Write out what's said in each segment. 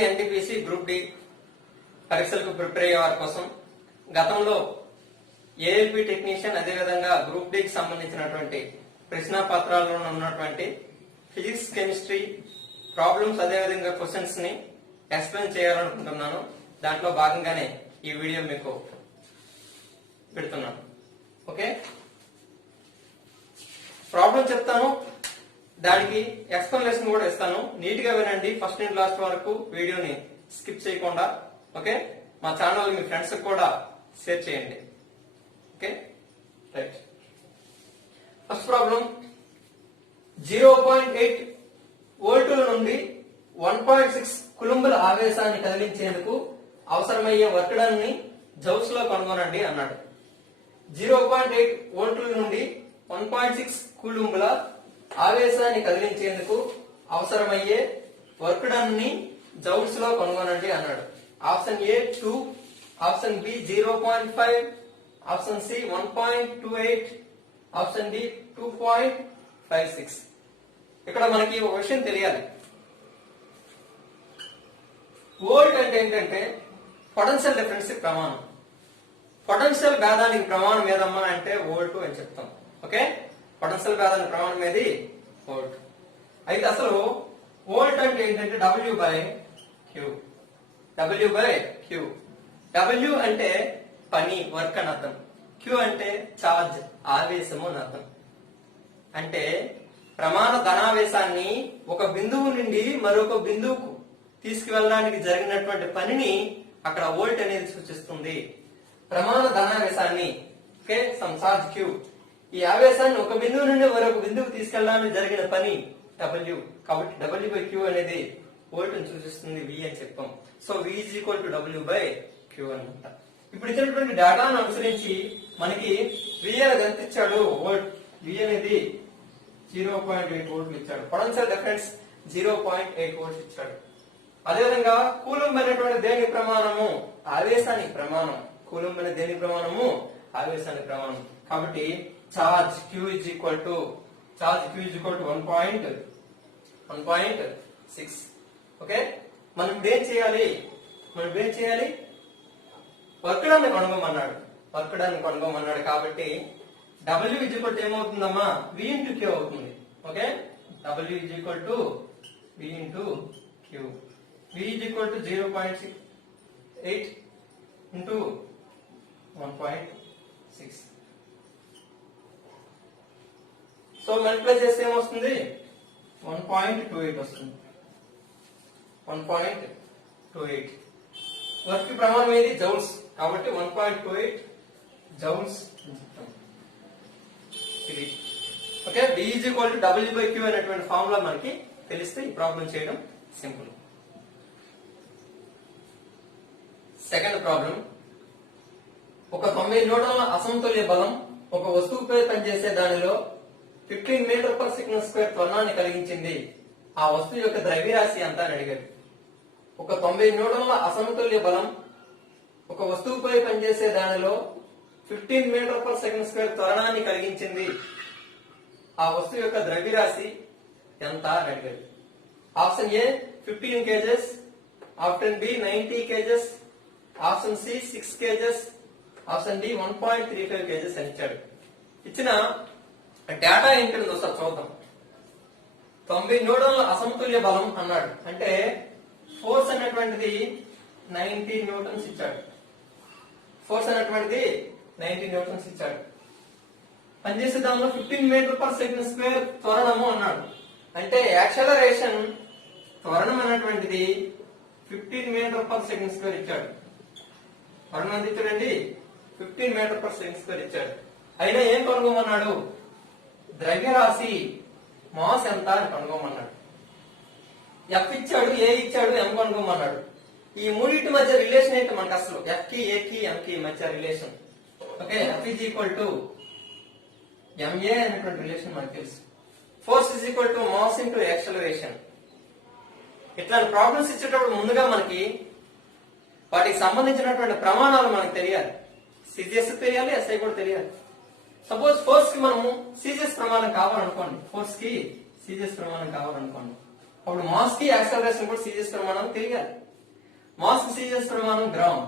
RRB NTPC group D పరీక్షలకు prepare అయ్యే వారి కోసం గతంలో ఏఎల్పి టెక్నీషియన్ అదేవిధంగా గ్రూప్ డికి సంబంధించినటువంటి ప్రశ్న పత్రాల్లో ఉన్నటువంటి ఫిజిక్స్ కెమిస్ట్రీ ప్రాబ్లమ్స్ అదేవిధంగా క్వశ్చన్స్ ని ఎక్స్ప్లెయిన్ చేయాలనుకుంటున్నాను. దాంట్లో భాగంగానే ఈ వీడియో మీకు పెడుతున్నాను. ఓకే, ప్రాబ్లం చెప్తాను, దానికి ఎక్స్ప్లెనేషన్ కూడా ఇస్తాను. నీట్ గా వినండి, ఫస్ట్ నుండి లాస్ట్ వరకు వీడియోని స్కిప్ చేయకుండా. ఓకే, మా ఛానల్ మీ ఫ్రెండ్స్ కూడా షేర్ చేయండి. Okay, right. ఫస్ట్ ప్రాబ్లం 0.8 వోల్టుల నుండి 1.6 కులుంబుల ఆవేశాన్ని కదిలించేందుకు అవసరమయ్యే వర్క్ డన్ ని జౌల్స్ లో కనుగొనండి అన్నాడు. 0.8 వోల్టుల నుండి 1.6 కూలుంబుల ఆవేశాన్ని కదిలించేందుకు అవసరమయ్యే వర్క్ డన్ ని జౌల్స్ లో కనుగొనండి అన్నాడు. Option A 2, option B 0.5, option C 1.28, option D 2.56. ఇక్కడ మనకి ఒక విషయం తెలియాలి. వోల్ట్ అంటే ఏంటంటే పొటెన్షియల్ డిఫరెన్స్ ప్రమాణం. పొటెన్షియల్ భేదానికి ప్రమాణం ఏదమ్మా అంటే వోల్ట్ అని చెప్తాం. ఓకే, పొటెన్షియల్ భేదానికి ప్రమాణం ఏది? వోల్ట్. అయితే అసలు వోల్ట్ అంటే ఏంటంటే W బై క్యూ. W అంటే పని, వర్క్ అని అర్థం. క్యూ అంటే చార్జ్, ఆవేశము అని అర్థం. అంటే ప్రమాణ ధనావేశాన్ని ఒక బిందువు నుండి మరొక బిందువుకు తీసుకువెళ్ళడానికి జరిగినటువంటి పనిని అక్కడ వోల్ట్ అనేది సూచిస్తుంది. ప్రమాణ ధనావేశాన్ని, ఓకే, సమ్ చార్జ్ క్యూ, ఈ ఆవేశాన్ని ఒక బిందువు నుండి మరొక బిందువుకు తీసుకెళ్ళడానికి జరిగిన పని W. కాబట్టి W బై క్యూ అనేది వోల్ట్ ని సూచిస్తుంది, V అని చెప్పాం. So V is equal to W by Q అనమాట. ఇప్పుడు ఇచ్చినటువంటి డేటాను అనుసరించి మనకి V అనేది ఎంత ఇచ్చాడు? వోల్ట్. V అనేది 0.8 వోల్ట్లు ఇచ్చాడు. పొటెన్షియల్ డిఫరెన్స్ 0.8 వోల్ట్స్ ఇచ్చాడు. అదేవిధంగా కూలుంబ్ అనేటువంటి దేని ప్రమాణము? ఆవేశానికి ప్రమాణం. కూలుంబ్ అనే దేని ప్రమాణము? ఆవేశానికి ప్రమాణం. కాబట్టి charge Q is equal to 1.6. Okay, మనం ఏం చేయాలి? వర్క్ డన్ ని కనుగొమన్నాడు. కాబట్టి W ఈజ్ ఈక్వల్ టు ఏమవుతుందమ్మా? V ఇంటూ Q అవుతుంది. Okay, W is equal to V into Q. V is equal to 0.8 into 1.6. So multiply చేస్తే ఏమొస్తుంది? 1.28 వస్తుంది. 1.28. వర్క్ ప్రమాణం ఏది? జౌల్స్. కాబట్టి 1.28 జౌల్స్ ఇది. Okay, V is equal to W by Q అనేటువంటి ఫార్ములా మనకి తెలిస్తే ఈ ప్రాబ్లం చేయడం సింపుల్. సెకండ్ ప్రాబ్లం, ఒక 90 న్యూటన్ల అసమతుల్య బలం ఒక వస్తువుపై పనిచేసే దానిలో 15 మీటర్ పర్ సెకండ్ స్క్వేర్ త్వరణాన్ని కలిగించింది. ఆ వస్తువు యొక్క ద్రవ్యరాశి ఎంత అని అడిగాడు. ఒక 90 న్యూటన్ల అసమతుల్య బలం ఒక వస్తువుపై పనిచేసే దానిలో 15 మీటర్ పర్ సెకండ్ స్క్వేర్ త్వరణాన్ని కలిగించింది. ఆ వస్తువు యొక్క ద్రవ్యరాశి ఎంత అని అడిగాడు. Option A 15 kgs, option B 90 kgs, option C 6 kgs, option D 1.35 kgs అని ఇచ్చాడు. ఇచ్చిన డేటా ఏంటంటే ఒకసారి చూద్దాం. 90 న్యూటన్ల అసమతుల్య బలం అన్నాడు. అంటే ఫోర్స్ అనేటువంటిది 90 న్యూటన్స్ ఇచ్చాడు. పనిచేసే దానిలో 15 మీటర్ పర్ సెకండ్ స్క్వేర్ త్వరణము అన్నాడు. అంటే యాక్సలరేషన్ త్వరణం అనేటువంటిది 15 మీటర్ పర్ సెకండ్ స్క్వేర్ ఇచ్చాడు. త్వరణం ఎంత ఇచ్చాడండి? 15 మీటర్ పర్ సెకండ్ స్క్వేర్ ఇచ్చాడు. అయినా ఏం కనుగొమన్నాడు? ద్రవ్యరాశి మాస్ ఎంత అని కనుగొమన్నాడు. F ఇచ్చాడు, A ఇచ్చాడు, M కనుగొమన్నాడు. ఈ మూడింటి మధ్య రిలేషన్ ఏంటి మనకు అసలు? F కి, A కి, M కి మధ్య relation. Okay, F is equal to MA అనేటువంటి రిలేషన్ మనకు తెలుసు. Force is equal to mass into acceleration. ఇట్లాంటి ప్రాబ్లమ్స్ ఇచ్చేటప్పుడు ముందుగా మనకి వాటికి సంబంధించినటువంటి ప్రమాణాలు మనకు తెలియాలి. సిజిఎస్ తెలియాలి, ఎస్ఐ కూడా తెలియాలి. సపోజ్ ఫోర్స్ కి మనము సిజిఎస్ ప్రమాణం కావాలనుకోండి, అప్పుడు మాస్ కి యాక్సలరేషన్ కూడా సిజిఎస్ ప్రమాణం తెలియాలి. మాస్ కి సిజిఎస్ ప్రమాణం గ్రామ్,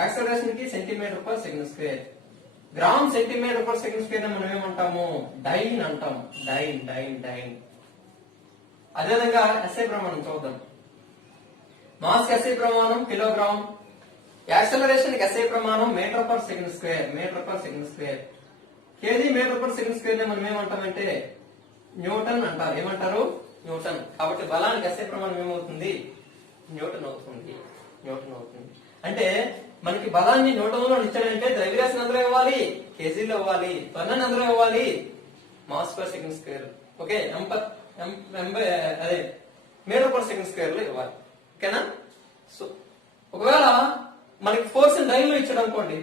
యాక్సలరేషన్ కి centimetre per second square. Gram centimetre per second square మనం ఏమంటాము? డైన్ అంటాం. Dyne dyne dyne. అదేవిధంగా ఎస్ఐ ప్రమాణం చూద్దాం. మాస్ కి ఎస్ఐ ప్రమాణం కిలోగ్రామ్, యాక్సలరేషన్ కి ఎస్ఐ ప్రమాణం metre per second square. Metre per second square. KG metre per second square మనం ఏమంటామంటే న్యూటన్ అంటారు. ఏమంటారు? న్యూటన్. కాబట్టి బలానికి ఎస్ఐ ప్రమాణం ఏమవుతుంది? న్యూటన్ అవుతుంది. న్యూటన్ అవుతుంది. అంటే మనకి బలాన్ని న్యూటన్ లో ఇచ్చాడంటే ద్రవ్యరాశి ఎందులో ఇవ్వాలి? కేజీలో ఇవ్వాలి. త్వరణాన్ని ఎందులో ఇవ్వాలి? Mass per second square. Okay, అదే మీటర్ పర్ సెకండ్ స్క్వేర్ లో ఇవ్వాలి. ఓకేనా? సో ఒకవేళ మనకి ఫోర్స్ డైన్ లో ఇచ్చాడు అనుకోండి,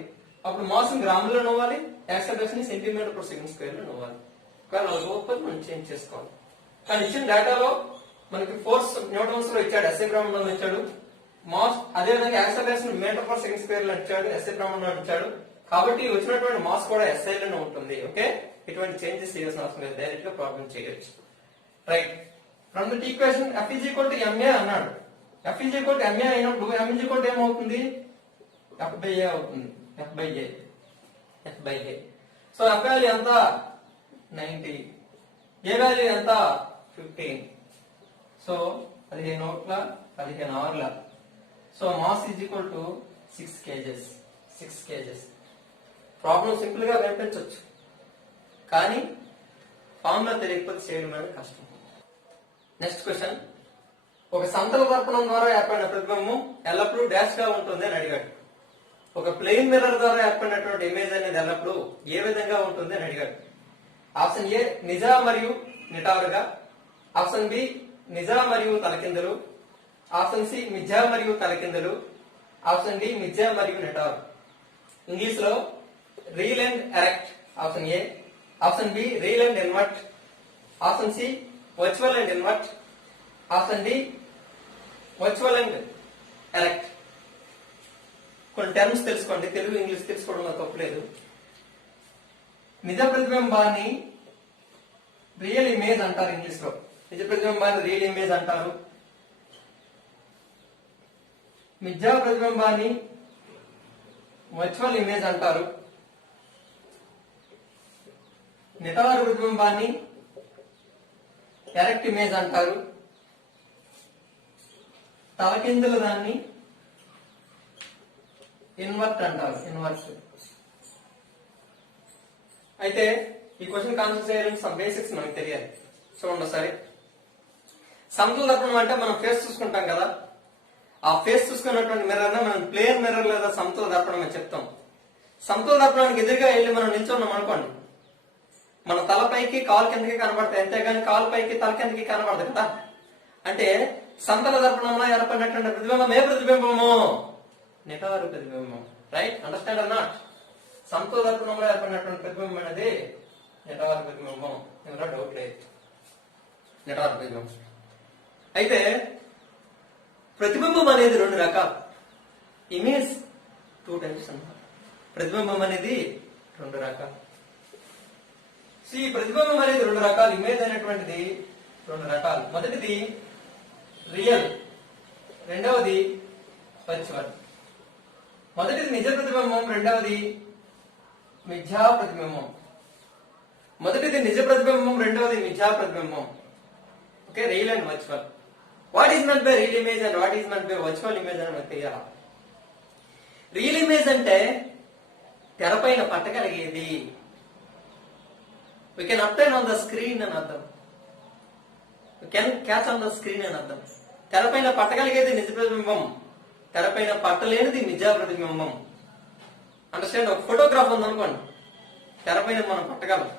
అప్పుడు మాస్ గ్రాములో ఇవ్వాలి, acceleration centimetre per second square లో ఇవ్వాలి. ఒకవేళ లోపల మనం చేంజ్ చేసుకోవాలి. కానీ ఇచ్చిన డేటాలో మనకి ఫోర్స్ న్యూటన్స్ లో ఇచ్చాడు, ఎస్ఐ ప్రమాణంలో ఇచ్చాడు. మాస్ అదేవిధంగా acceleration metre per second square లో ఇచ్చాడు, ఎస్ఐ ప్రమాణంలో ఇచ్చాడు. కాబట్టి వచ్చినటువంటి మాస్ కూడా ఎస్ఐ లోనే ఉంటుంది. ఓకే, ఇటువంటి చేంజెస్ చేయాల్సిన అవసరం లేదు, డైరెక్ట్ గా ప్రాబ్లం చేయొచ్చు. Right. From the equation F is equal to ma అన్నాడు. F is equal to ma అయినప్పుడు M is equal to ఏమవుతుంది? F by a అవుతుంది. F by a. F by a. So F value ఎంత? 90. A value ఎంత? 15. So 15 ఒకట్ల 15 అవర్ల. So mass is equal to 6 kgs. 6 kgs. Problem simple గా కనిపించవచ్చు, కానీ ఫార్ములా తెలియకపోతే చేయడం అనేది కష్టం. Next question. ఒక సమతల దర్పణం ద్వారా ఏర్పడిన ప్రతిబింబం ఎల్లప్పుడూ డాష్ గా ఉంటుంది అని అడిగాడు. ఒక ప్లెయిన్ మిర్రర్ ద్వారా ఏర్పడినటువంటి ఇమేజ్ అనేది ఎల్లప్పుడూ ఏ విధంగా ఉంటుంది అని అడిగాడు. ఆప్షన్ ఏ నిజా మరియు నిటారుగా, ఆప్షన్ బి నిజా మరియు తలకిందులు, ఆప్షన్ సి మిథ్యా మరియు తలకిందులు, ఆప్షన్ డి మిథ్యా మరియు నిటారు. ఇంగ్లీష్ లో real and erect option A, option B real and invert, option C virtual and invert, option D virtual and erect. కొన్ని టర్మ్స్ తెలుసుకోండి, తెలుగు ఇంగ్లీష్ తెలుసుకోవడంలో తప్పలేదు. నిజ ప్రతిబింబాన్ని రియల్ ఇమేజ్ అంటారు ఇంగ్లీష్ లో. నిజ ప్రతిబింబాన్ని రియల్ ఇమేజ్ అంటారు. మిథ్యా ప్రతిబింబాన్ని వర్చువల్ ఇమేజ్ అంటారు. నిటారు ప్రతిబింబాన్ని ఎరెక్ట్ ఇమేజ్ అంటారు. తలకిందులు దాన్ని ఇన్వర్ట్ అంటారు. ఇన్వర్ట్. అయితే ఈ క్వశ్చన్ కాన్సెప్ట్ చేయడం సమ్ బేసిక్స్ మనకు తెలియాలి. చూడండి ఒకసారి. సమతల దర్పణం అంటే మనం ఫేస్ చూసుకుంటాం కదా, ఆ ఫేస్ చూసుకున్నటువంటి మిర్రర్ మనం ప్లేన్ మిర్రర్ లేదా సమతల దర్పణం అని చెప్తాం. సమతల దర్పణానికి ఎదురుగా వెళ్ళి మనం నిల్చున్నాం అనుకోండి, మన తలపైకి కాలు కిందకి కనబడతాయి, అంతేగాని కాలు పైకి తల కిందకి కనబడదు కదా. అంటే సమతల దర్పణంలో ఏర్పడినటువంటి ప్రతిబింబం ఏ ప్రతిబింబము? నిటారు ప్రతిబింబం. Right, understand or not? సమతల దర్పణంలో ఏర్పడినటువంటి ప్రతిబింబం అనేది నిటారు ప్రతిబింబం. ఇందులో డౌట్ లేదు, నిటారు ప్రతిబింబం. అయితే ప్రతిబింబం అనేది రెండు రకాలు, ఇమేజ్ 2 types అన్నమాట. ప్రతిబింబం అనేది రెండు రకాలు. సో ఈ ప్రతిబింబం అనేది రెండు రకాలు, ఇమేజ్ అనేటువంటిది రెండు రకాలు. మొదటిది రియల్, రెండవది వర్చువల్. మొదటిది నిజ ప్రతిబింబం, రెండవది మిథ్యా ప్రతిబింబం. మొదటిది నిజ ప్రతిబింబం, రెండవది మిథ్యా ప్రతిబింబం. Okay, real and virtual. What is meant by real image and what is meant by virtual image అని మనకు తెలియాలి. రియల్ ఇమేజ్ అంటే తెరపైన పట్టగలిగేది, we can obtain on the screen అని అర్థం. we can catch on the screen అని అర్థం. తెరపైన పట్టగలిగేది నిజ ప్రతిబింబం, తెరపైన పట్టలేనిది మిథ్యా ప్రతిబింబం. అండర్స్టాండ్? ఒక ఫోటోగ్రాఫ్ ఉందనుకోండి, తెరపైన మనం పట్టగలం.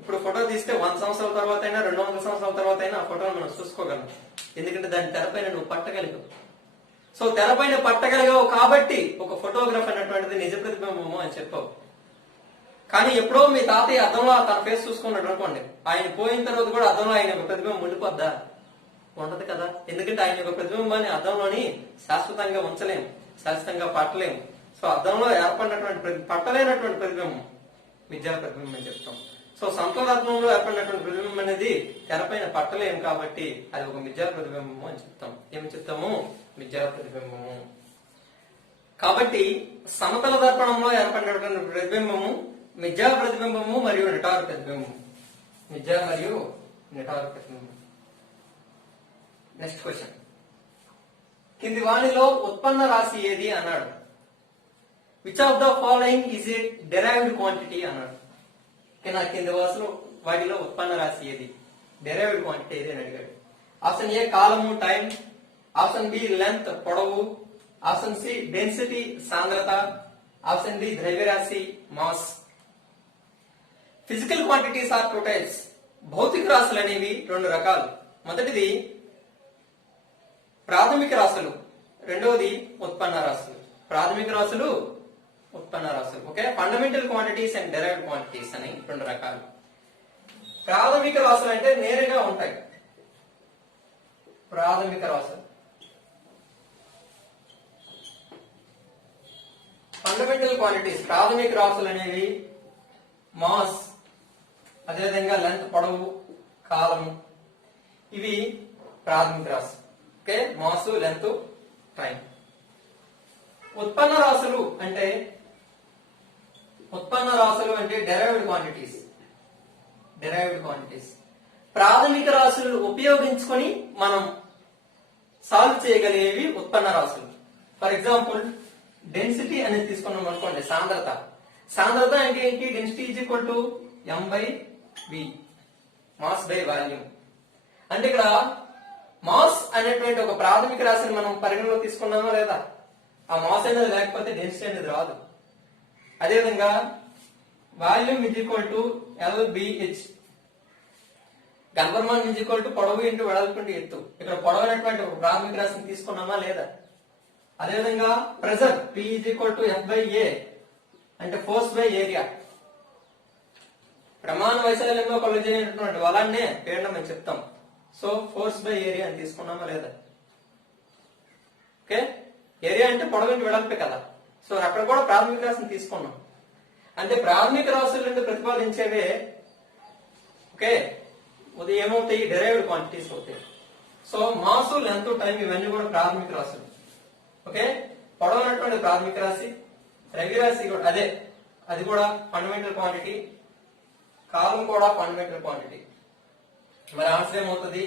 ఇప్పుడు ఫోటో తీస్తే 100 సంవత్సరాల తర్వాత అయినా 200 సంవత్సరాల తర్వాత అయినా ఆ ఫోటోను మనం చూసుకోగలం, ఎందుకంటే దాని తెరపైన నువ్వు పట్టగలిగావు. సో తెరపైన పట్టగలిగావు కాబట్టి ఒక ఫోటోగ్రాఫ్ అనేటువంటిది నిజ ప్రతిబింబము అని చెప్పావు. కానీ ఎప్పుడో మీ తాతయ్య అద్దంలో తన ఫేస్ చూసుకున్నాడు అనుకోండి, ఆయన పోయిన తర్వాత కూడా అద్దంలో ఆయన యొక్క ప్రతిబింబం ఉండిపోద్దా? ఉండదు కదా. ఎందుకంటే ఆయన యొక్క ప్రతిబింబాన్ని అద్దంలోని శాశ్వతంగా ఉంచలేము, శాశ్వతంగా పట్టలేము. సో అద్దంలో ఏర్పడినటువంటి పట్టలేనటువంటి ప్రతిబింబం మిథ్యా ప్రతిబింబం అని చెప్తాం. సో సమతలదర్పణంలో ఏర్పడినటువంటి ప్రతిబింబం అనేది తెరపైన పట్టలేము కాబట్టి అది ఒక మిథ్యా ప్రతిబింబము అని చెప్తాం. ఏమి చెప్తాము? మిథ్యా ప్రతిబింబము. కాబట్టి సమతల దర్పణంలో ఏర్పడినటువంటి ప్రతిబింబము మిథ్యా ప్రతిబింబము మరియు నిటారు ప్రతిబింబము. మిథ్యా మరియు నిటారు ప్రతిబింబం. నెక్స్ట్ క్వశ్చన్, కింది వాణిలో ఉత్పన్న రాశి ఏది అన్నాడు. Which of the following is a derived quantity అన్నాడు. కింది వాటిలో ఉత్పన్న రాశి ఏది, డెరైవ్డ్ క్వాంటిటీ ఏది అని అడిగాడు. ఆప్షన్ ఏ కాలము టైం, ఆప్షన్ బి లెంత్ పొడవు, ఆప్షన్ సి డెన్సిటీ సాంద్రత, ఆప్షన్ డి ద్రవ్యరాశి mass. Physical quantities are two types. భౌతిక రాశులు అనేవి రెండు రకాలు. మొదటిది ప్రాథమిక రాశులు, రెండవది ఉత్పన్న రాశులు. ప్రాథమిక రాశులు, ఉత్పన్న రాశులు. Okay, fundamental quantities and derived quantities అని రెండు రకాలు. ప్రాథమిక రాశులు అంటే నేరుగా ఉంటాయి. ప్రాథమిక రాశులు. ఫండమెంటల్ క్వాంటిటీస్ ప్రాథమిక రాశులు అనేవి మాస్, అదేవిధంగా లెంత్ పొడవు, కాలము, ఇవి ప్రాథమిక రాశి. Okay, mass, length, time. ఉత్పన్న రాశులు అంటే డెరైవ్డ్ క్వాంటిటీస్. డెరైవ్డ్ క్వాంటిటీస్ ప్రాథమిక రాశులు ఉపయోగించుకొని మనం సాల్వ్ చేయగలిగేవి ఉత్పన్న రాశులు. ఫర్ ఎగ్జాంపుల్ డెన్సిటీ అనేది తీసుకున్నాం అనుకోండి, సాంద్రత. సాంద్రత అంటే ఏంటి? Density is equal to m/v, mass by volume. అంటే ఇక్కడ మాస్ అనేటువంటి ఒక ప్రాథమిక రాశిని మనం పరిగణలో తీసుకున్నామా లేదా? ఆ మాస్ అనేది లేకపోతే డెన్సిటీ అనేది రాదు. అదేవిధంగా volume is equal to LBH, గల్బర్మాన్ ఈజ్ ఈక్వల్ టు పొడవు ఇంటూ వెడల్పు ఇంటూ ఎత్తు. ఇక్కడ పొడవు అనేటువంటి ఒక ప్రాథమిక రాశిని తీసుకున్నామా లేదా? అదేవిధంగా pressure P is equal to F/A, అంటే ఫోర్స్ బై ఏరియా. ప్రమాణ వైశాల్యంలో కొలచేయనటువంటి వలాన్నే పీడనం అని చెప్తాం. సో ఫోర్స్ బై ఏరియా అని తీసుకున్నామా లేదా? ఓకే, ఏరియా అంటే పొడవు ఇంటూ వెడల్పే కదా. సో అక్కడ కూడా ప్రాథమిక రాశిని తీసుకున్నాం. అంటే ప్రాథమిక రాశుల నుండి ప్రతిపాదించేవే ఓకే ఏమవుతాయి? డెరైవ్డ్ క్వాంటిటీస్ అవుతాయి. సో మాస్, లెంత్, టైం ఇవన్నీ కూడా ప్రాథమిక రాశులు. ఓకే, పొడవు అనేటువంటి ప్రాథమిక రాశి, ద్రవ్యరాశి కూడా అదే, అది కూడా ఫండమెంటల్ క్వాంటిటీ. కాలం కూడా ఫండమెంటల్ క్వాంటిటీ. మరి ఆన్సర్ ఏమవుతుంది?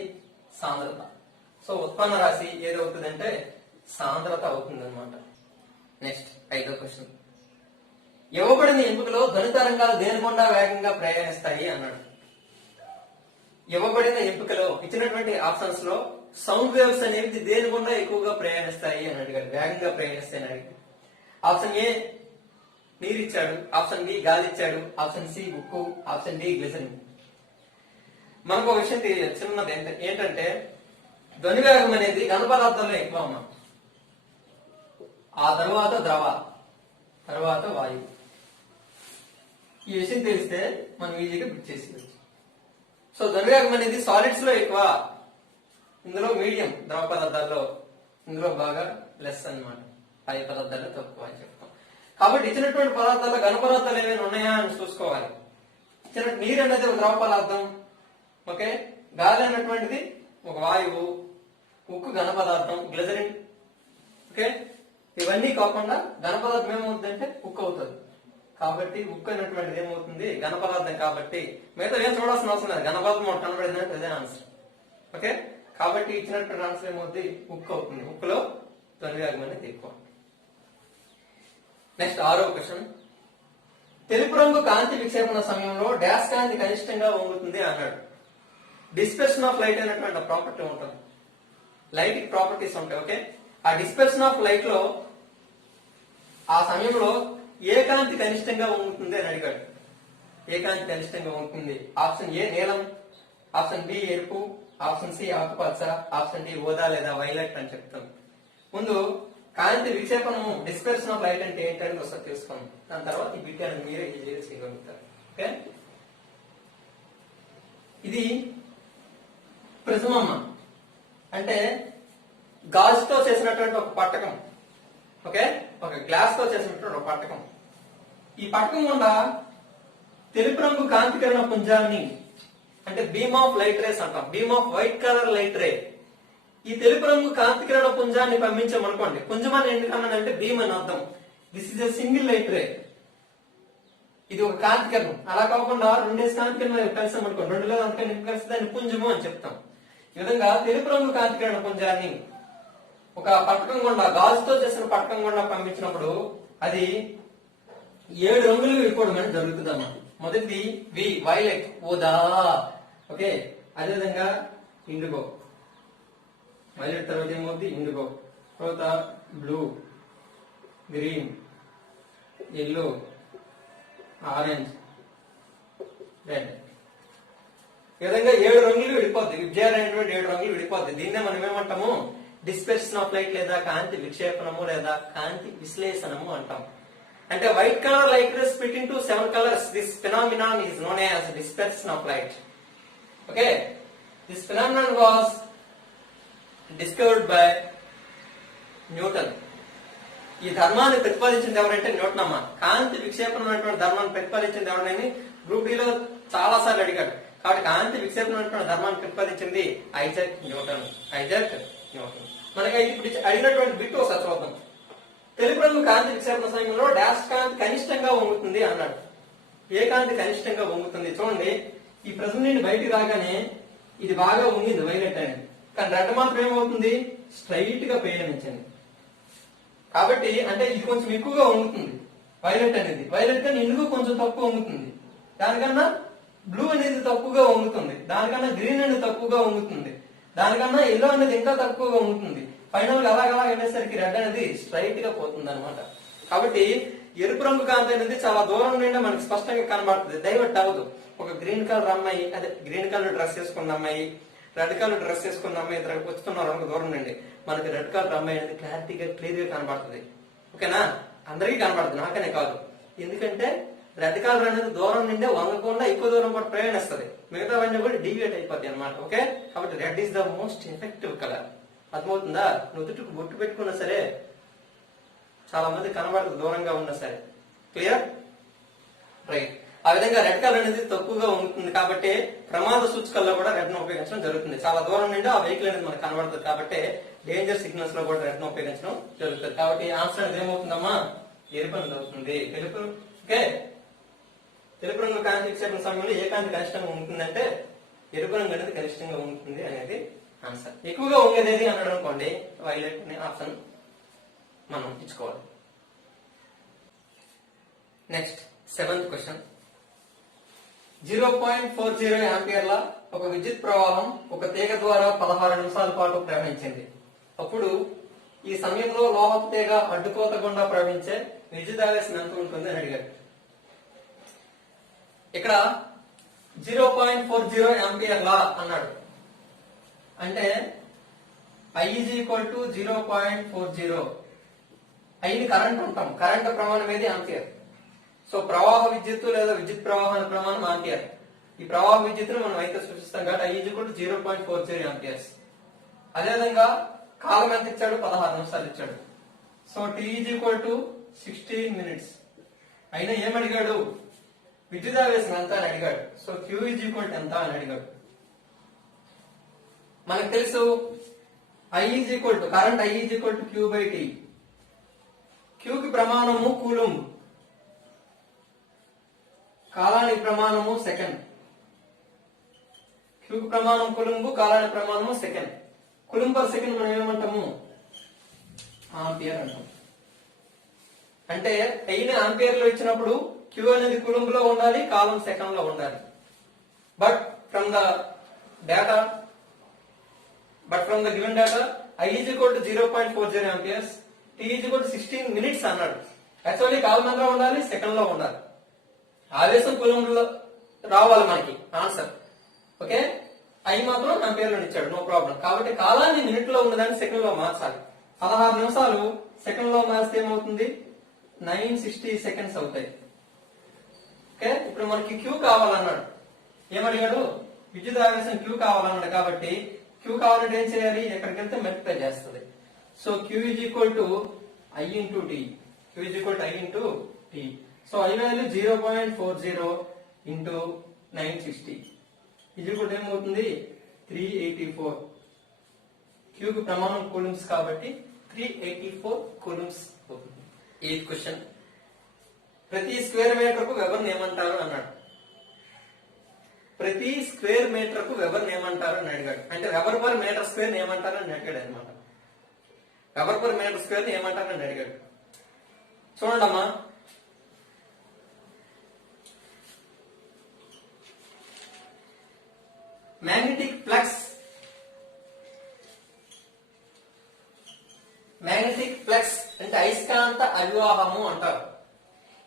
సాంద్రత. సో ఉత్పన్న రాశి ఏదవుతుంది అంటే సాంద్రత అవుతుంది అనమాట. నెక్స్ట్ 5వ క్వశ్చన్, ఇవ్వబడిన ఎంపికలో ధ్వని తరంగాలు దేని గుండా వేగంగా ప్రయాణిస్తాయి అన్నాడు. ఇవ్వబడిన ఎంపికలో ఇచ్చినటువంటి ఆప్షన్స్ లో సౌండ్ వేవ్స్ అనేవి దేని గుండా ఎక్కువగా ప్రయాణిస్తాయి అని అడిగాడు, వేగంగా ప్రయాణిస్తాయి అని అడిగాడు. ఆప్షన్ ఏ నీరు ఇచ్చాడు, ఆప్షన్ బి గాలి ఇచ్చాడు, ఆప్షన్ సి ఉక్కు, ఆప్షన్ డి గ్లిజరిన్. మనకు ఒక విషయం చిన్నది ఏంటంటే ధ్వని వేగం అనేది ఘన పదార్థాల్లో ఎక్కువ అమ్మా, ఆ తర్వాత ద్రవ, తర్వాత వాయువు. ఈ విషయం తెలిస్తే మనం ఈజీగా బిట్ చేసేయచ్చు. సో ధ్వని వేగం అనేది సాలిడ్స్ లో ఎక్కువ, ఇందులో మీడియం ద్రవ పదార్థాల్లో ఇందులో బాగా లెస్ అన్నమాట, పై పదార్థాల్లో తక్కువ అని చెప్తాం. కాబట్టి ఇచ్చినటువంటి పదార్థాల్లో ఘన పదార్థాలు ఏమైనా ఉన్నాయా అని చూసుకోవాలి. ఇచ్చిన నీరు అనేది ఒక ద్రవ పదార్థం, ఓకే, గాలి అన్నటువంటిది ఒక వాయువు, ఉక్కు ఘన పదార్థం, గ్లిజరిన్. ఓకే, ఇవన్నీ కాకుండా ఘన పదార్థం ఏమవుతుందంటే ఉక్కు అవుతుంది. కాబట్టి ఉక్కు అనేటువంటిది ఏమవుతుంది? ఘన పదార్థం. కాబట్టి మిగతా ఏం చూడాల్సిన అవసరం లేదు, ఘన పదార్థం ఒకటి కనబడింది అంటే అదే ఆన్సర్. ఓకే, కాబట్టి ఇచ్చినటువంటి ఆన్సర్ ఏమవుతుంది? ఉక్కు అవుతుంది. ఉక్కులో ధ్వని వేగం అనేది ఎక్కువ. నెక్స్ట్ 6వ క్వశ్చన్, తెలుపు రంగు కాంతి విక్షేపణ సమయంలో డాష్ కాంతి కనిష్టంగా వంగుతుంది అన్నాడు. డిస్పర్షన్ ఆఫ్ లైట్ అనేటువంటి ప్రాపర్టీ ఉంటుంది, లైట్ ప్రాపర్టీస్ ఉంటాయి. ఓకే, ఆ డిస్పర్షన్ ఆఫ్ లైట్ లో ఆ సమయంలో ఏ కాంతి కనిష్టంగా వంగుతుంది అని అడిగాడు. ఏ కాంతి కనిష్టంగా వంగుతుంది? ఆప్షన్ ఏ నీలం, ఆప్షన్ బి ఎరుపు, ఆప్షన్ సి ఆకుపచ్చ, ఆప్షన్ డి ఊదా లేదా వైలెట్ అని చెప్తాం. ముందు కాంతి విక్షేపణము, డిస్పర్షన్ ఆఫ్ లైట్ అంటే ఏంటంటే ఒకసారి తెలుసుకోండి. దాని తర్వాత ఈ బిట్ అనేది మీరే ఈజీగా చేయగలుగుతారు. ఓకే, ఇది ప్రిజం అమ్మ, అంటే గాజుతో చేసినటువంటి ఒక పట్టకం. ఓకే, ఒక గ్లాస్ తో చేసినటువంటి ఒక పట్టకం. ఈ పట్టకం గుండా తెలుపు రంగు కాంతికరణ పుంజాన్ని, అంటే బీమ్ ఆఫ్ లైట్ రేస్ అంటాం, beam off white colour light ray ఈ తెలుపు రంగు కాంతి కిరణ పుంజాన్ని పంపించామనుకోండి, పుంజం అని ఎందుకన్నానంటే బీమ్ అని అర్థం. This is a single light ray, ఇది ఒక కాంతి కిరణం. అలా కాకుండా రెండేసి కాంతి కిరణాలు కలిసాం అనుకోండి, రెండు లేదా అంతకంటే కలిసి దాన్ని పుంజము అని చెప్తాం. ఈ విధంగా తెలుపు రంగు కాంతి కిరణ పుంజాన్ని ఒక పట్టకం గుండా, గాజుతో చేసిన పట్టకం గుండా పంపించినప్పుడు అది 7 రంగులు విడిపోవడం అనేది జరుగుతుంది అన్నమాట. మొదటిది వి వైలెట్, ఊదా. ఓకే, అదేవిధంగా ఇండిగో, వైలెట్ తర్వాత ఏమవుతుంది ఇండిగో, తర్వాత blue, green, yellow, orange, red. ఈ విధంగా 7 రంగులు విడిపోద్ది. విబ్జిఆర్ అనేటువంటి 7 రంగులు విడిపోద్ది. దీన్నే మనం ఏమంటాము, డిస్పెర్షన్ ఆఫ్ లైట్ లేదా కాంతి విక్షేపణము లేదా కాంతి విశ్లేషణము అంటాం. అంటే white colour light ray split into 7 colors. This phenomenon is known as dispersion of light. Okay, this phenomenon was discovered by Newton. ఈ ధర్మాన్ని ప్రతిపాదించింది ఎవరంటే న్యూటన్ అమ్మ. కాంతి విక్షేపణం అనేటువంటి ధర్మాన్ని ప్రతిపాదించింది ఎవరని గ్రూప్ డి లో చాలా సార్లు అడిగాడు. కాబట్టి కాంతి విక్షేపణం అనేటువంటి ధర్మాన్ని ప్రతిపాదించింది ఐజాక్ న్యూటన్. Isaac Newton. మనకి ఇప్పుడు అడిగినటువంటి బిట్ ఒకసారి చూద్దాం. తెలుపు రంగు కాంతి విక్షేపణ సమయంలో డాష్ కాంతి కనిష్టంగా వంగుతుంది అన్నాడు. ఏ కాంతి కనిష్టంగా వంగుతుంది? చూడండి, ఈ ప్రజల నుండి బయటికి రాగానే ఇది బాగా వంగింది వైలెట్ అనేది, కానీ రెడ్ మాత్రం ఏమవుతుంది, స్ట్రైట్ గా ప్రయాణించింది. కాబట్టి అంటే ఇది కొంచెం ఎక్కువగా వంగుతుంది వైలెట్ అనేది. వైలెట్ కానీ ఇందుకు కొంచెం తక్కువ వంగుతుంది. దానికన్నా బ్లూ అనేది తక్కువగా వంగుతుంది. దానికన్నా గ్రీన్ అనేది తక్కువగా వంగుతుంది. దానికన్నా ఎల్లో అనేది ఇంకా తక్కువగా వంగుతుంది. ఫైనల్ అలాగలా వెళ్ళేసరికి రెడ్ అనేది స్ట్రైట్ గా పోతుంది అనమాట. కాబట్టి ఎరుపు రంగు కాంతి అనేది చాలా దూరం నుండి మనకి స్పష్టంగా కనబడుతుంది, డైవర్ట్ అవ్వదు. ఒక గ్రీన్ కలర్ అమ్మాయి, అదే గ్రీన్ కలర్ డ్రెస్ వేసుకున్న అమ్మాయి, రెడ్ కలర్ డ్రెస్ వేసుకున్న అమ్మాయి ఇద్దరు వస్తున్నారు అనుకో దూరం నుండి, మనకి రెడ్ కలర్ అమ్మాయి అనేది క్లారిటీగా క్లియర్ గా కనబడుతుంది. ఓకేనా? అందరికీ కనబడుతుంది, నాకనే కాదు. ఎందుకంటే రెడ్ కలర్ అనేది దూరం నుండే వంగకుండా ఎక్కువ దూరం కూడా ప్రయాణిస్తుంది, మిగతావన్నీ కూడా డీవియేట్ అయిపోతాయి అనమాట. ఓకే, కాబట్టి red is the most effective colour. అర్థమవుతుందా? నుదుటికి బొట్టు పెట్టుకున్నా సరే చాలా మంది కనబడదు, దూరంగా ఉన్నా సరే. క్లియర్? రైట్. ఆ విధంగా రెడ్ కలర్ అనేది తక్కువగా ఉంటుంది కాబట్టి ప్రమాద సూచికల్లో కూడా రెడ్ ను ఉపయోగించడం జరుగుతుంది. చాలా దూరం నుండి ఆ వెహికల్ అనేది మనకు కనబడుతుంది కాబట్టి డేంజర్ సిగ్నల్స్ లో కూడా రెడ్ ను ఉపయోగించడం జరుగుతుంది. కాబట్టి ఆన్సర్ అనేది ఏమవుతుందమ్మా, ఎరుపు అనేది అవుతుంది. తెలుపు. ఓకే, తెలుపు రంగు కాంతి విక్షేపణ సమయంలో ఏ కాంతి కనిష్టంగా ఉంటుందంటే ఎరుపు రంగు అనేది కనిష్టంగా ఉంటుంది అనేది ఆన్సర్. ఎక్కువగా ఉండేది అన్నాడు అనుకోండి, వైలెట్ అనే ఆప్షన్ మనం ఇచ్చుకోవాలి. Next 7th question. 0.40 యాంపియర్ల ఒక విద్యుత్ ప్రవాహం ఒక తీగ ద్వారా 16 నిమిషాల పాటు ప్రవహించింది. అప్పుడు ఈ సమయంలో లోహపు తీగ అడ్డుకోత గుండా ప్రవహించే విద్యుదావేశం ఎంత ఉంటుంది అని అడిగాడు. ఇక్కడ 0.40 యాంపియర్ల అన్నాడు అంటే I is equal to 0.40. ఐని current అంటాం. కరెంట్ ప్రమాణం ఏది? ఆంపియర్. సో ప్రవాహ విద్యుత్తు లేదా విద్యుత్ ప్రవాహాల ప్రమాణం ఆంపియర్. ఈ ప్రవాహ విద్యుత్తును మనం అయితే సూచిస్తాం కాబట్టి I is equal to 0.40 amperes. అదేవిధంగా కాలం ఎంత ఇచ్చాడు? 16 నిమిషాలు ఇచ్చాడు. So T is equal to 16 minutes. అయినా ఏమడిగాడు? విద్యుదావేశం ఎంత అని అడిగాడు. So Q is equal to ఎంత అని అడిగాడు. మనకు తెలుసు I is equal to current I is equal to Q by T. Q కి ప్రమాణము కూలుంబ్, కాలానికి ప్రమాణము సెకండ్. Q కి ప్రమాణం కూలుంబ్, కాలానికి ప్రమాణము సెకండ్. కూలుంబ్ పర్ సెకండ్ మనం ఏమంటాము? ఆంపియర్ అంటాం. అంటే ఐని ఆంపియర్ లో ఇచ్చినప్పుడు Q అనేది కూలుంబ్ లో ఉండాలి, కాలం సెకండ్ లో ఉండాలి. But from the given data I is equal to 0.40 amperes, T is equal to 16 minutes అన్నాడు. యాక్చువల్లీ కాలం ఎంత ఉండాలి? సెకండ్ లో ఉండాలి. ఆవేశం కూలంలో రావాలి మనకి ఆన్సర్. ఓకే, ఐ మాత్రం ఆంపియర్ లో ఇచ్చాడు, నో ప్రాబ్లం. కాబట్టి కాలాన్ని మినిట్ లో ఉన్నదాన్ని సెకండ్ లో మార్చాలి. 16 నిమిషాలు సెకండ్ లో మార్చితే ఏమవుతుంది? 960 సెకండ్స్ అవుతాయి. ఓకే, ఇప్పుడు మనకి Q కావాలన్నాడు. ఏమడిగాడు? విద్యుత్ ఆవేశం Q కావాలన్నాడు. కాబట్టి Q కావాలంటే ఏం చేయాలి? ఎక్కడికి వెళ్తే మల్టిప్లై చేస్తుంది. So Q is equal to I into T. Q is equal to I into T. So I value 0.40 into 960 is equal to ఏమవుతుంది? 384. Q Q కి ప్రమాణం కూలుమ్స్ కాబట్టి 384 కూలుమ్స్ అవుతుంది. 8th క్వశ్చన్, ప్రతి స్క్వేర్ మీటర్ కు weber ఏమంటారు అన్నాడు. ప్రతి స్క్వేర్ మీటర్ కు వెబర్ ఏమంటారు అని అడిగాడు. అంటే వెబర్ పర్ మీటర్ స్క్వేర్ ఏమంటారు అని అడిగాడు అనమాట. వెబర్ పర్ మీటర్ స్క్వేర్ ఏమంటారు అని అడిగాడు. చూడండి అమ్మా, మ్యాగ్నెటిక్ ఫ్లక్స్ అంటే అయస్కాంత అవివాహము అంటారు.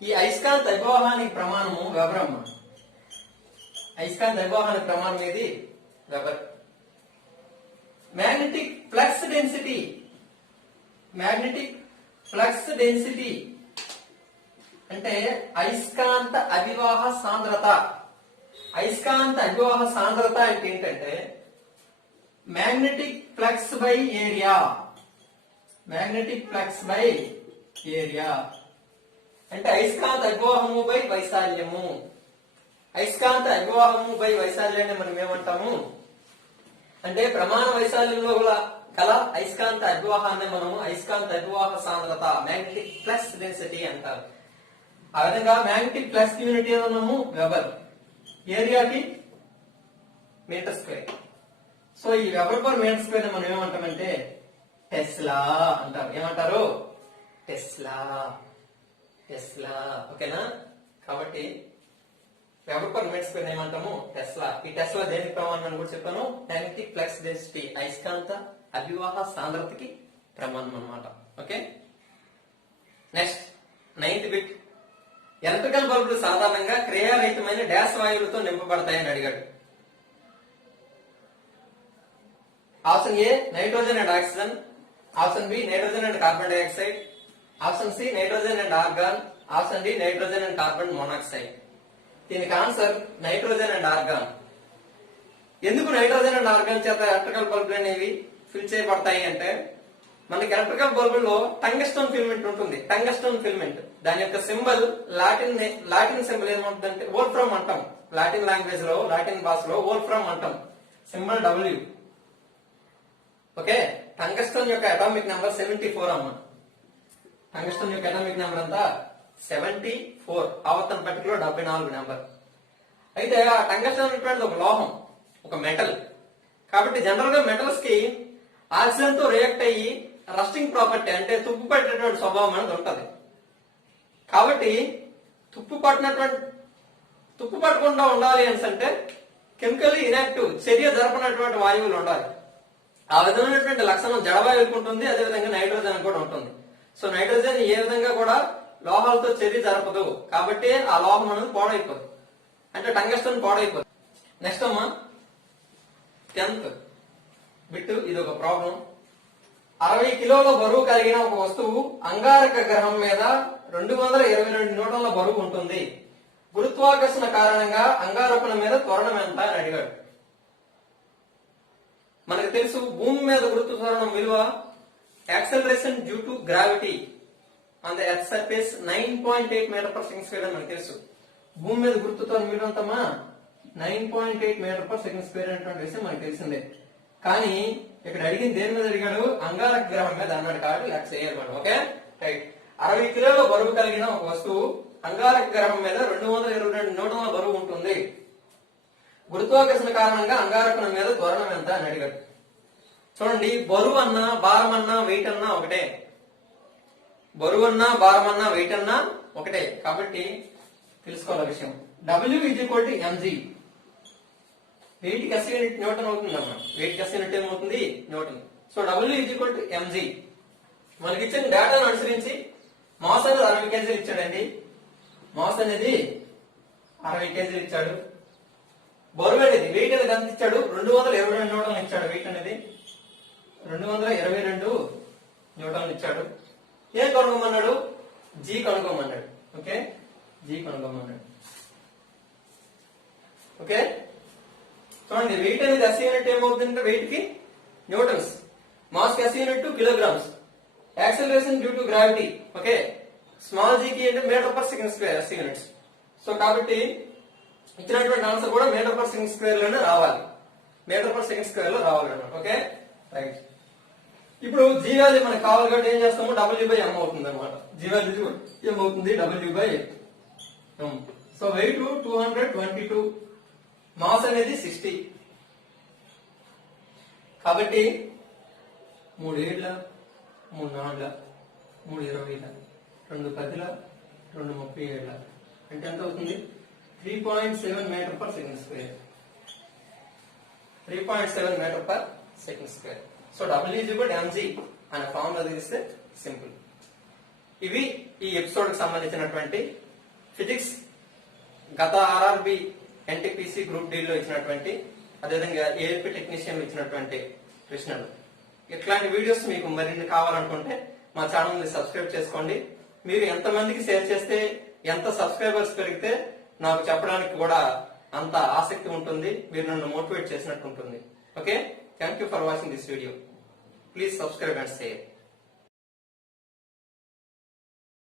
ఈ అయస్కాంత అవివాహానికి ప్రమాణము వెబర్ అమ్మ. అయస్కాంత అవివాహానికి ప్రమాణం ఏది? వెబర్. మ్యాగ్నెటిక్ ఫ్లక్స్ డెన్సిటీ అంటే అయస్కాంత అవివాహ సాంద్రత. అయస్కాంత అవివాహ సాంద్రత అంటే ఏంటంటే మ్యాగ్నెటిక్ ఫ్లక్స్ బై ఏరియా. అంటే అయస్కాంత అవివాహము బై వైశాల్యము. అయస్కాంత అవివాహము బై వైశాల్యాన్ని మనం ఏమంటాము అంటే ప్రమాణ వైశాల్యంలో గల అయస్కాంత అవివాహాన్ని మనము అయస్కాంత అవివాహ సాంద్రత, మ్యాగ్నెటిక్ ఫ్లక్స్ డెన్సిటీ అంటారు. ఆ విధంగా మ్యాగ్నెటిక్ ఫ్లక్స్ యూనిట్ ఏమన్నాము? వెబర్. ఏరియాకి మీటర్ స్క్వేర్. సో ఈ వెబర్ పర్ మీటర్ స్క్వేర్ మనం ఏమంటామంటే టెస్లా అంటారు. ఏమంటారు? టెస్లా. ఓకేనా? కాబట్టి వెబర్ పర్ మీటర్ స్క్వేర్ ఏమంటాము? టెస్లా. ఈ టెస్లా దేనికి ప్రమాణం అని కూడా చెప్పాను. మ్యాగ్నెటిక్ ఫ్లక్స్ డెన్సిటీ, అయస్కాంత అవివాహ సాంద్రతకి ప్రమాణం అన్నమాట. Okay, next 9th bit. Electrical బల్బులు సాధారణంగా క్రియారహితమైన డాష్ వాయువులతో నింపబడతాయని అడిగాడు. Option A nitrogen and oxygen, option B nitrogen and carbon dioxide, option C nitrogen and argon, option D nitrogen and carbon monoxide. దీనికి answer nitrogen and argon. ఎందుకు nitrogen and argon చేత electrical బల్బులు అనేవి fill చేయబడతాయి అంటే మనకి electrical బల్బుల్లో టంగస్టోన్ ఫిల్మెంట్ ఉంటుంది. టంగస్టోన్ ఫిల్మెంట్ దాని యొక్క సింబల్ లాటిన్ సింబల్ ఏమంటుందంటే వోల్ఫ్రమ్ అంటాం. లాటిన్ లాంగ్వేజ్ లో, లాటిన్ భాషలో వోల్ఫ్రమ్ అంటాం. Symbol W. ఓకే, టంగస్టోన్ యొక్క అటామిక్ నెంబర్ 74 అమ్మ. టంగస్టోన్ యొక్క అటామిక్ నెంబర్ అంతా 74. ఆవర్తన పట్టికలో 74 నెంబర్. అయితే ఆ టంగస్టోన్ అనేటువంటి ఒక లోహం, ఒక మెటల్. కాబట్టి జనరల్ గా మెటల్స్ కి ఆక్సిజన్ తో రియాక్ట్ అయ్యి రస్టింగ్ ప్రాపర్టీ అంటే తుప్పు పట్టేటువంటి స్వభావం అనేది ఉంటది. కాబట్టి తుప్పు పట్టకుండా ఉండాలి అంటే కెమికల్లీ ఇనాక్టివ్, చర్య జరపనటువంటి వాయువులు ఉండాలి. ఆ విధమైనటువంటి లక్షణం జడవాయువులకు ఉంటుంది, అదేవిధంగా నైట్రోజన్ కూడా ఉంటుంది. సో నైట్రోజన్ ఏ విధంగా కూడా లోహాలతో చర్య జరపదు, కాబట్టి ఆ లోహం అనేది పాడైపోదు, అంటే టంగస్టన్ పాడైపోదు. నెక్స్ట్ అమ్మా 10th బిట్. ఇది ఒక ప్రాబ్లం. 60 కిలోల బరువు కలిగిన ఒక వస్తువు అంగారక గ్రహం మీద 222 న్యూటన్ల బరువు ఉంటుంది. గురుత్వాకర్షణ కారణంగా అంగారకుల మీద త్వరణం ఎంత అని అడిగాడు. మనకు తెలుసు భూమి మీద గురుత్వ త్వరణం విలువ acceleration due to gravity on the earth surface 9.8 metre per second square అని మనకు తెలుసు. భూమి మీద గురుత్వ త్వరణం విలువ ఎంతమా? 9.8 మీటర్ పర్ సెకండ్ స్క్వేర్ అనేటువంటి విషయం మనకు తెలిసిందే. కానీ ఇక్కడ అడిగింది దేని మీద అడిగాడు? అంగారక గ్రహం మీద అన్నాడు. కాబట్టి లెక్క చేయాలి మనం. Okay, right. 60 కిలోల బరువు కలిగిన ఒక వస్తువు అంగారక గ్రహం మీద 222 న్యూటన్ల బరువు ఉంటుంది. గురుత్వాకర్షణ కారణంగా అంగారకుల మీద త్వరణం ఎంత అని అడిగాడు. చూడండి, బరువు అన్నా, భారం అన్నా, వెయిట్ అన్నా ఒకటే. బరువు అన్నా, భారం అన్నా, వెయిట్ అన్నా ఒకటే. కాబట్టి తెలుసుకోవాలి విషయం. W = mg. వెయిట్ కి SI యూనిట్ న్యూటన్ అవుతుంది అమ్మా. వెయిట్ కి SI యూనిట్ ఏమవుతుంది? న్యూటన్. So W = mg. మనకి ఇచ్చిన డేటాను అనుసరించి మాస్ అనేది 60 కేజీలు ఇచ్చాడండి. మాస్ అనేది 60 కేజీలు ఇచ్చాడు. బరువు అనేది, వెయిట్ అనేది ఎంత ఇచ్చాడు? 222 న్యూటన్లు ఇచ్చాడు. వెయిట్ అనేది 222 న్యూటన్లు ఇచ్చాడు. ఏం కనుగొమన్నాడు? G కనుగొమన్నాడు. ఓకే, G కనుగొమన్నాడు. ఓకే, చూడండి, వెయిట్ అనేది SI యూనిట్ ఏమవుతుందంటే వెయిట్ కి న్యూటన్స్, మాస్ కి SI unit kilograms, acceleration due to gravity. Okay, small g కి అంటే metre per second square SI units. So కాబట్టి ఇచ్చినటువంటి ఆన్సర్ కూడా మీటర్ పర్ సెకండ్ స్క్వేర్ లోనే రావాలి. మీటర్ పర్ సెకండ్ స్క్వేర్ లో రావాలి అన్నమాట. Okay, right. ఇప్పుడు జీ వాల్యూ మనకు కావాలి కాబట్టి ఏం చేస్తాము W/M అవుతుంది అనమాట. జీ వాల్యూ ఏమవుతుంది W/M. సో వెయిట్ 222, మాస్ అనేది 60. కాబట్టి 3 7ల 3 4ల 3 20ల 2 10ల 2 37ల అంటే ఎంత అవుతుంది 3.7 metre per second square. 3.7 metre per second square. So W/mg అనే ఫార్ములా తీస్తే సింపుల్. ఇవి ఈ ఎపిసోడ్ కి సంబంధించినటువంటి ఫిజిక్స్ గత ఆర్ఆర్బి ఎన్టీపీసీ గ్రూప్ డి లో ఇచ్చినటువంటి అదేవిధంగా ఏఎల్పి టెక్నీషియన్ ఇచ్చినటువంటి ప్రశ్నలు. ఇట్లాంటి వీడియోస్ మీకు మరిన్ని కావాలనుకుంటే మా ఛానల్ ని సబ్స్క్రైబ్ చేసుకోండి. మీరు ఎంతమందికి షేర్ చేస్తే ఎంత సబ్స్క్రైబర్స్ పెరిగితే నాకు చెప్పడానికి కూడా అంత ఆసక్తి ఉంటుంది. మీరు నన్ను మోటివేట్ చేసినట్టు ఉంటుంది. Okay, thank you for watching this video. Please subscribe and share.